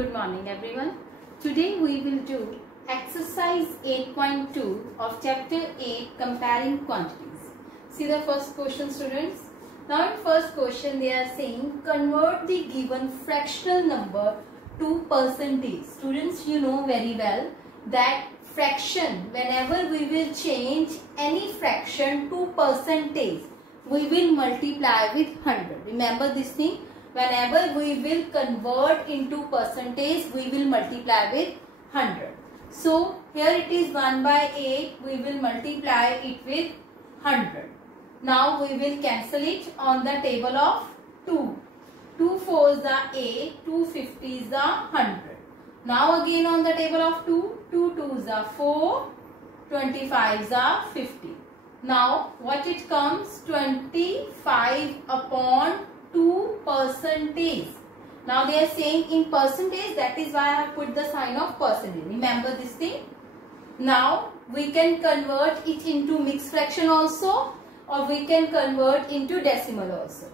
Good morning everyone. Today we will do exercise 8.2 of chapter 8 comparing quantities. See the first question, students. Now in first question they are saying convert the given fractional number to percentage. Students, you know very well that fraction, whenever we will change any fraction to percentage, we will multiply with 100. Remember this thing. Whenever we will convert into percentage, we will multiply with 100. So here it is 1 by 8. We will multiply it with 100. Now we will cancel it on the table of 2. 2 4s are 8. 2 50s are 100. Now again on the table of 2. 2 2s are 4. 25s are 50. Now what it comes? 25 upon 2 percentage. Now they are saying in percentage, that is why I have put the sign of percentage. Remember this thing. Now we can convert it into mixed fraction also, or we can convert into decimal also.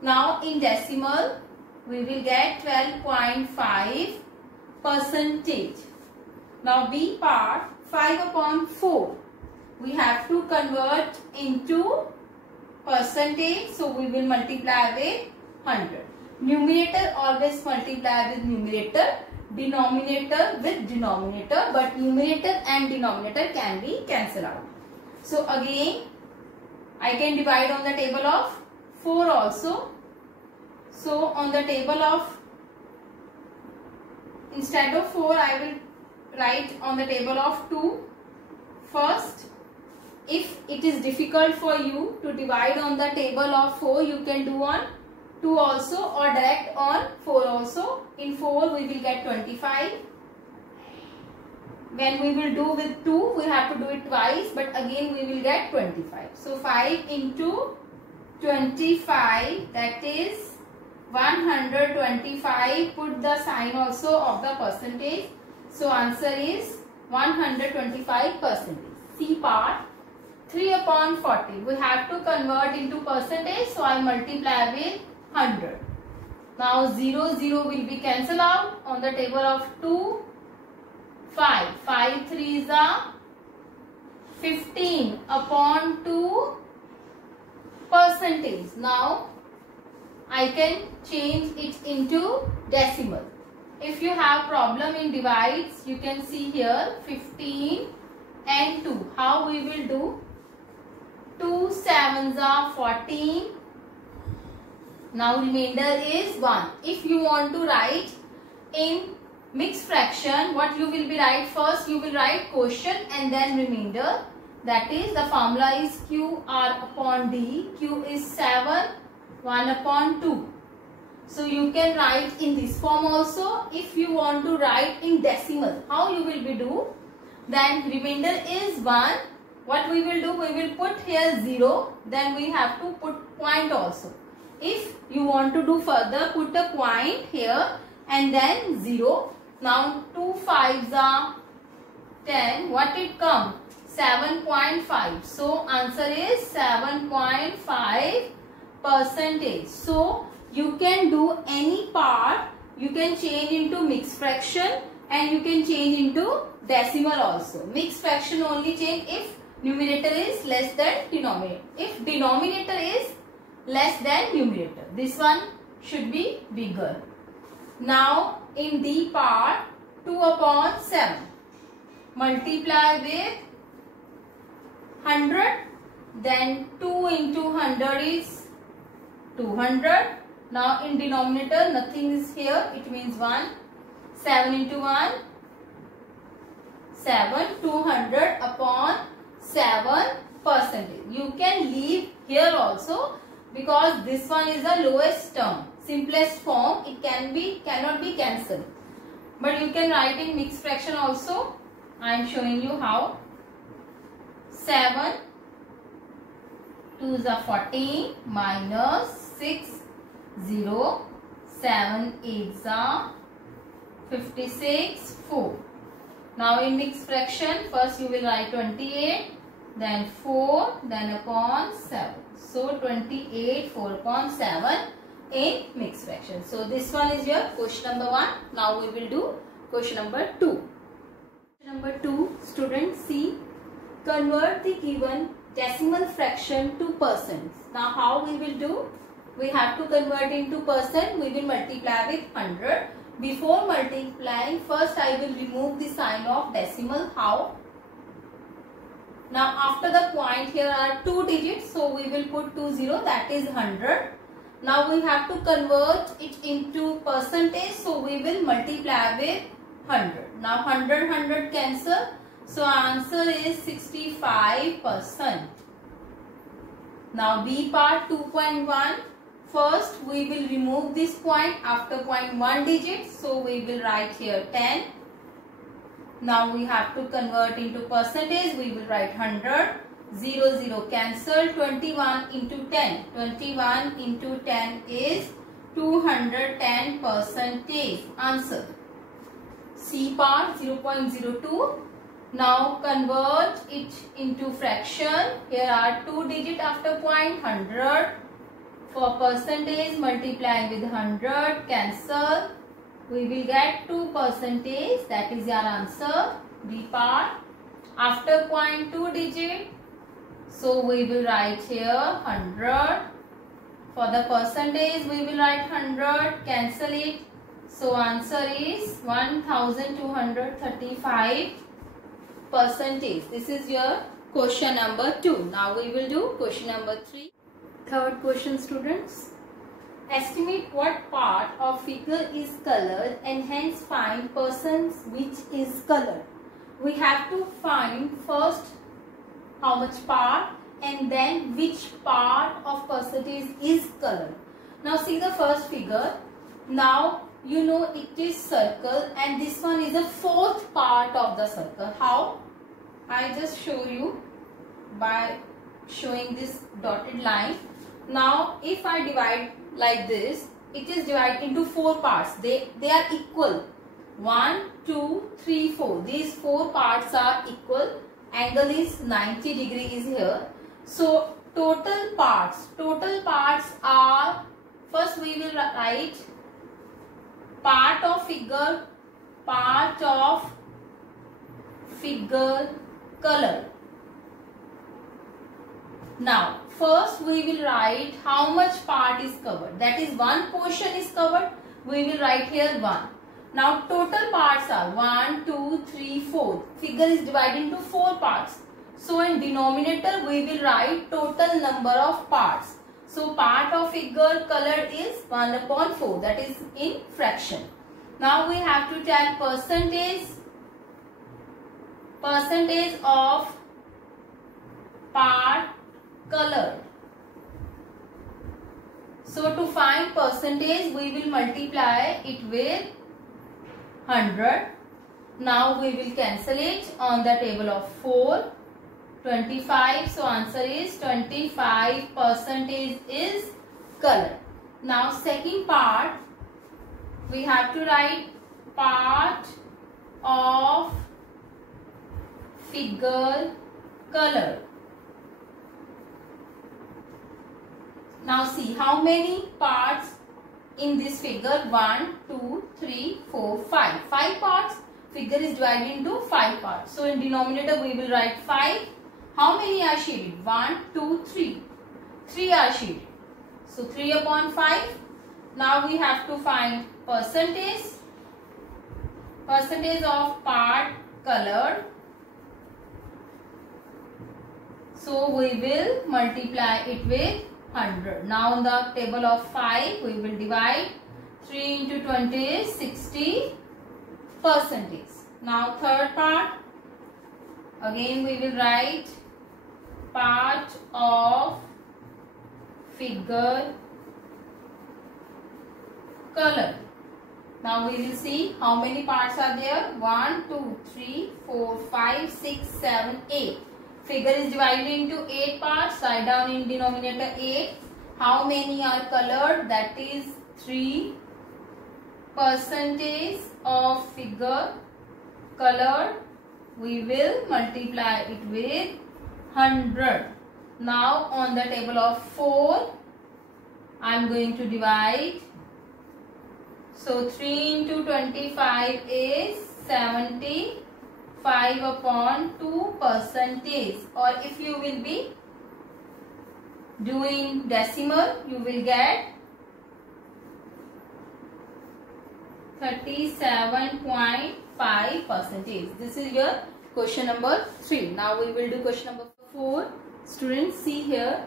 Now in decimal we will get 12.5 percentage. Now B part, 5 upon 4. We have to convert into percentage, so we will multiply with 100. Numerator always multiply with numerator, denominator with denominator, but numerator and denominator can be cancelled out. So again I can divide on the table of 4 also. So on the table of, instead of 4 I will write on the table of 2 first. If it is difficult for you to divide on the table of 4, you can do on 2 also, or direct on 4 also. In 4 we will get 25. When we will do with 2, we have to do it twice, but again we will get 25. So 5 into 25, that is 125. Put the sign also of the percentage. So answer is 125 percentage. C part. 3 upon 40. We have to convert into percentage, so I multiply with 100. Now 0 will be cancelled out. On the table of 2, 5. 5 3s are 15 upon 2 percentage. Now I can change it into decimal. If you have problem in divides, you can see here 15 and 2. How we will do? 2 7s are 14. Now remainder is 1. If you want to write in mixed fraction, what you will be write first? You will write quotient and then remainder. That is, the formula is QR upon D. Q is 7, 1 upon 2. So you can write in this form also. If you want to write in decimal, how you will be do? Then remainder is 1. What we will do? We will put here 0. Then we have to put point also. If you want to do further, put a point here and then 0. Now 2 5s are 10. What it come? 7.5. So answer is 7.5 percentage. So you can do any part. You can change into mixed fraction and you can change into decimal also. Mixed fraction only change if numerator is less than denominator. If denominator is less than numerator, this one should be bigger. Now in D part, 2 upon 7. Multiply with 100. Then 2 into 100 is 200. Now in denominator nothing is here. It means 1. 7 into 1. 7. 200 upon 7 percentage. You can leave here also because this one is the lowest term, simplest form. It cannot be cancelled. But you can write in mixed fraction also. I am showing you how. 7 2s are 14 minus 6 0. 7 8s are 56 4. Now in mixed fraction, first you will write 28, then 4, then upon 7. So 28 4 upon 7. in mixed fraction. So this one is your question number 1. Now we will do question number 2. Question number 2, students, see, convert the given decimal fraction to percent. Now how we will do? We have to convert into percent. We will multiply with 100. Before multiplying, first I will remove the sign of decimal. How? Now after the point, here are 2 digits, so we will put 20, that is 100. Now we have to convert it into percentage, so we will multiply with 100. Now 100 cancel, so answer is 65%. Now B part 2.1. First we will remove this point after point 1 digit, so we will write here 10. Now we have to convert into percentage, we will write 100. 0 cancel, 21 into 10. 21 into 10 is 210 percentage. Answer. C part 0.02. Now convert it into fraction. Here are 2 digits after point, 100. For percentage, multiplying with 100, cancel. We will get 2 percentage. That is your answer. B part. After point 2 digit, so we will write here 100. For the percentage, we will write 100. Cancel it. So answer is 1235 percentage. This is your question number 2. Now we will do question number 3. Third question, students. Estimate what part of figure is colored and hence find persons which is colored. We have to find first how much part and then which part of percentage is colored. Now see the first figure. Now you know it is circle and this one is the fourth part of the circle. How? I just show you by showing this dotted line. Now if I divide like this, it is divided into 4 parts. They are equal. 1, 2, 3, 4. These 4 parts are equal. Angle is 90 degree is here. So total parts are, first we will write part of figure color. Now first we will write how much part is covered. That is, one portion is covered. We will write here 1. Now total parts are 1, 2, 3, 4. Figure is divided into 4 parts. So in denominator we will write total number of parts. So part of figure colored is 1/4. That is in fraction. Now we have to tell percentage of part colored. So to find percentage, we will multiply it with 100. Now we will cancel it on the table of 4. 25. So answer is 25% is color. Now second part, we have to write part of figure color. Now see how many parts in this figure. 1, 2, 3, 4, 5. 5 parts. Figure is divided into 5 parts. So in denominator we will write 5. How many are shaded? 1, 2, 3. 3 are shaded. So 3/5. Now we have to find percentage of part colored. So we will multiply it with 100. Now on the table of 5 we will divide. 3 into 20 is 60%. Now third part, again we will write part of figure color. Now we will see how many parts are there. 1, 2, 3, 4, 5, 6, 7, 8. Figure is divided into 8 parts. Write down in denominator 8. How many are colored? That is 3% of figure colored. We will multiply it with 100. Now on the table of 4 I am going to divide. So 3 into 25 is 75 upon 2 percentage, or if you will be doing decimal, you will get 37.5 percentage. This is your question number 3. Now we will do question number 4. Students, see here.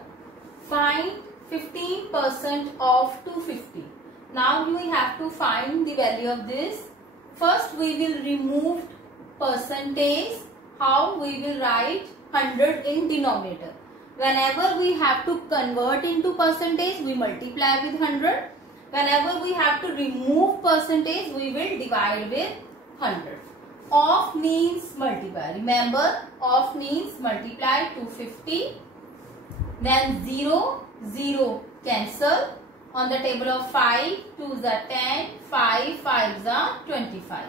Find 15% of 250. Now we have to find the value of this. First we will remove percentage. How? We will write 100 in denominator. Whenever we have to convert into percentage, we multiply with 100. Whenever we have to remove percentage, we will divide with 100. Of means multiply. Remember, of means multiply 250. Then 0, 0 cancel. On the table of 5, 2s are 10, 5, 5s are 25.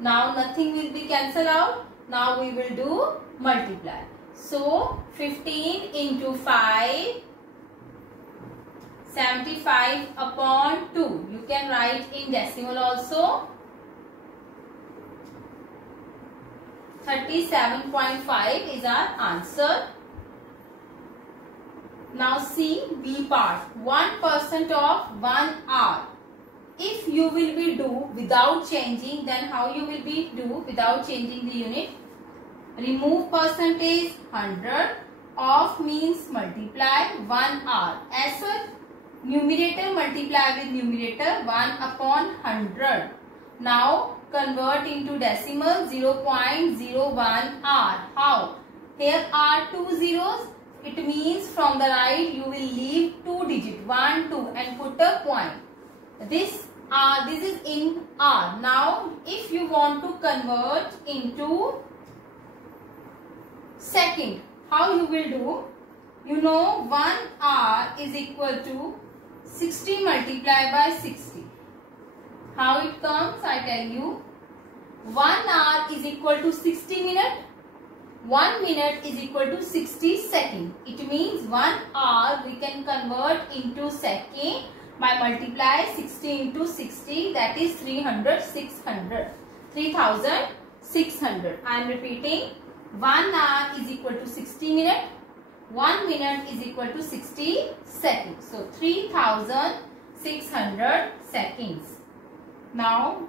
Now nothing will be cancelled out. Now we will do multiply. So 15 into 5, 75 upon 2. You can write in decimal also. 37.5 is our answer. Now see B part. 1% of 1 hour. If you will be do without changing, then how you will be do without changing the unit? Remove percentage 100. Of means multiply 1 hour. As such, numerator multiply with numerator 1 upon 100. Now convert into decimal 0.01 hour. How? Here are 2 zeros. It means from the right you will leave 2 digits 1, 2 and put a point. This is in hour. Now if you want to convert into second, how you will do? You know 1 hour is equal to 60 multiplied by 60. How it comes? I tell you. 1 hour is equal to 60 minutes. 1 minute is equal to 60 seconds. It means 1 hour we can convert into second by multiply 60 into 60, that is 3600. I am repeating. 1 hour is equal to 60 minutes. 1 minute is equal to 60 seconds. So 3600 seconds. Now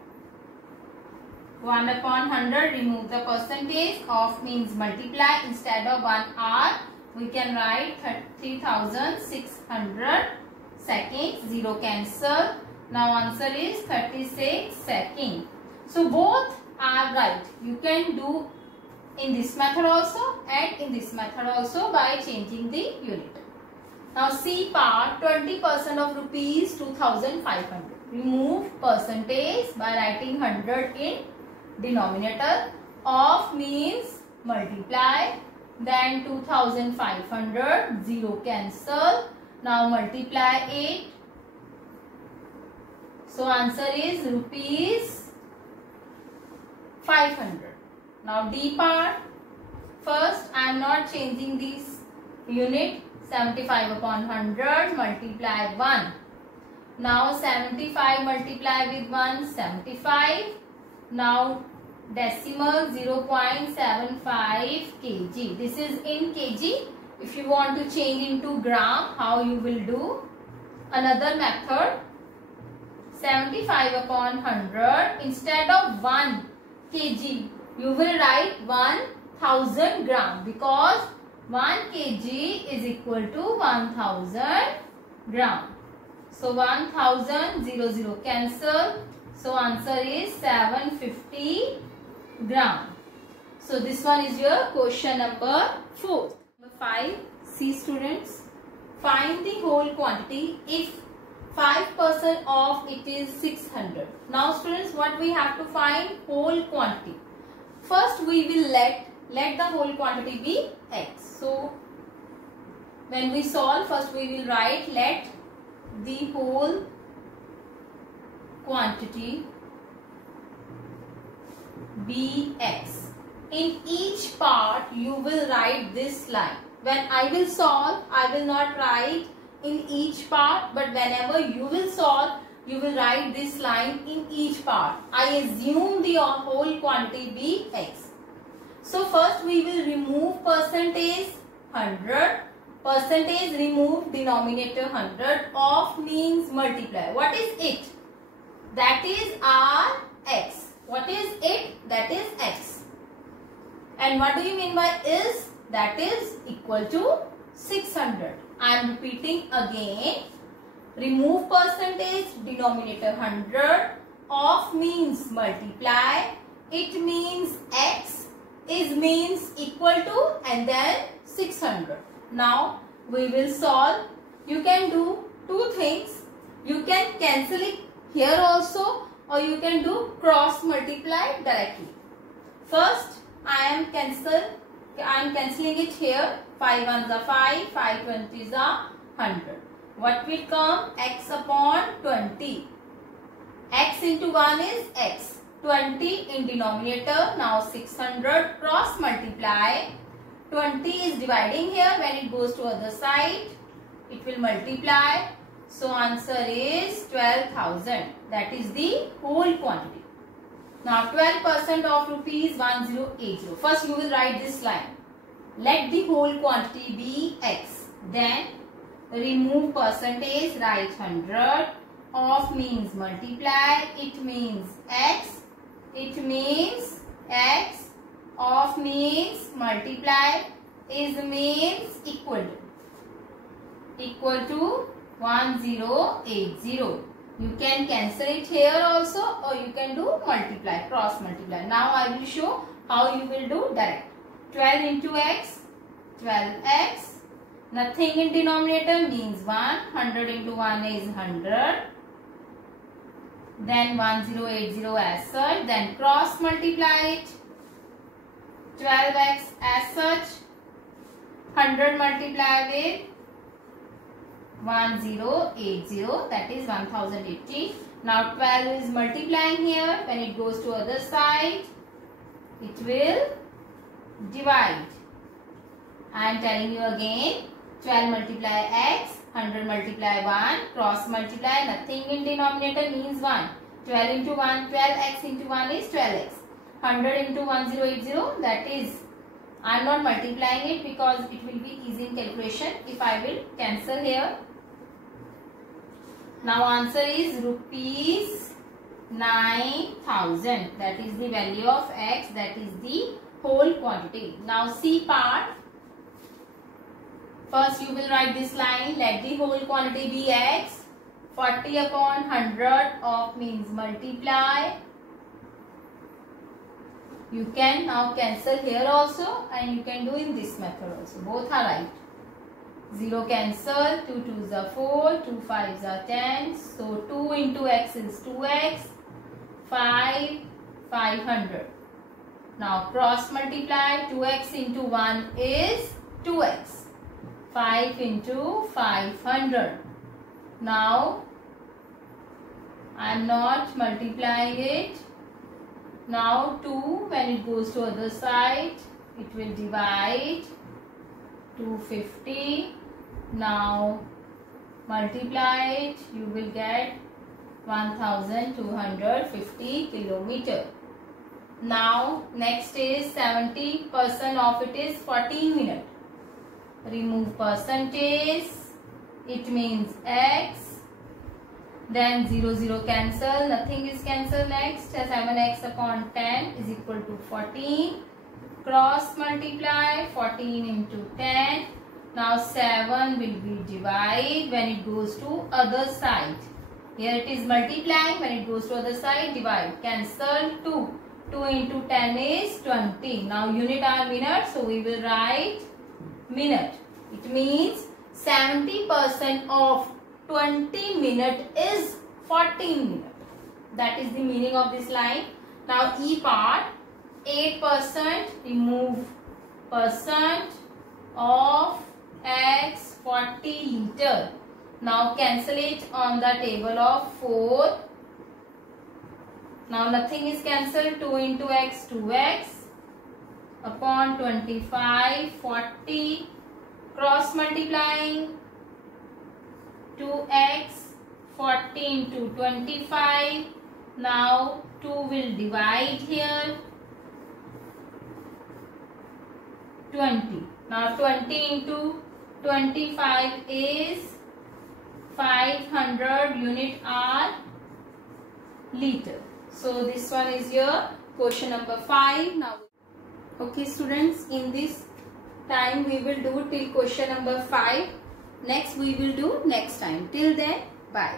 1 upon 100, remove the percentage. Of means multiply. Instead of 1 hour, we can write 3600 seconds. 0 cancel. Now answer is 36 seconds. So both are right. You can do in this method also and in this method also by changing the unit. Now C part, 20% of rupees 2500. Remove percentage by writing 100 in denominator. Of means multiply. Then 2500, 0 cancel. Now multiply 8. So answer is rupees 500. Now D part. First I am not changing this unit. 75 upon 100 multiply 1. Now 75 multiply with 1, 75. Now decimal 0.75 kg. This is in kg. If you want to change into gram, how you will do? Another method. 75 upon 100. Instead of 1 kg, you will write 1000 gram, because 1 kg is equal to 1000 gram. So 1000, 0 cancel. So answer is 750 gram. So this one is your question number 4. Number 5. See students, find the whole quantity if 5% of it is 600. Now students, what we have to find? Whole quantity. First we will let the whole quantity be x. So when we solve, first we will write let the whole quantity be x. In each part you will write this line. When I will solve, I will not write in each part, but whenever you will solve, you will write this line in each part. I assume the whole quantity be x. So first we will remove percentage 100. Percentage remove denominator 100 of means multiply. What is it? That is our x. What is it? That is x. And what do you mean by is? That is equal to 600. I am repeating again. Remove percentage denominator 100 of means multiply. It means x is means equal to and then 600. Now we will solve. You can do two things. You can cancel it here also, or you can do cross multiply directly. First I am cancelling it here. 5 ones are 5, 5 20s are 100. What will come? X upon 20. X into 1 is x. 20 in denominator. Now 600 cross multiply. 20 is dividing here. When it goes to other side, it will multiply. So answer is 12,000. That is the whole quantity. Now 12% of rupees 1080. First you will write this line. Let the whole quantity be x. Then remove percentage, write 100. Of means multiply. It means x. It means x. Of means multiply is means equal to 1080. You can cancel it here also, or you can do multiply, cross multiply. Now I will show how you will do direct. 12 into x, 12x. Nothing in denominator means 1. 100 into 1 is 100. Then 1080 as such. Then cross multiply it. 12x as such. 100 multiply with 1080, that is 1080. Now 12 is multiplying here. When it goes to other side, it will divide. I am telling you again. 12 multiply x, 100 multiply 1, cross multiply, nothing in denominator means 1. 12 into 1, 12x into 1 is 12x. 100 into 1080, that is, I am not multiplying it because it will be easy in calculation if I will cancel here. Now answer is rupees 9,000. That is the value of x. That is the whole quantity. Now C part. First you will write this line. Let the whole quantity be x. 40 upon 100 of means multiply. You can now cancel here also, and you can do in this method also. Both are right. 0 cancel. 2 2s are 4. 2 5s are 10. So 2 into x is 2x. 5 500. Now cross multiply. 2x into 1 is 2x. 5 into 500. Now I am not multiplying it. Now 2, when it goes to other side, it will divide. 250. Now multiply it. You will get 1250 kilometer. Now next is 70% of it is 14 minutes. Remove percentage. It means x. Then 0 0 cancel. Nothing is cancelled. Next 7x upon 10 is equal to 14. Cross multiply. 14 into 10. Now 7 will be divide when it goes to other side. Here it is multiplying. When it goes to other side, divide. Cancel 2. 2 into 10 is 20. Now unit are minute. So we will write minute. It means 70% of 20 minutes is 14 minutes. That is the meaning of this line. Now E part. 8% remove percent of x 40 liter. Now cancel it on the table of 4. Now nothing is cancelled. 2 into x 2x upon 25 40. Cross multiplying. 2x, 40 into 25. Now 2 will divide here. 20. Now 20 into 25 is 500 unit are liter. So this one is your question number 5. Now, okay students, in this time we will do till question number 5. Next we will do next time. Till then, bye.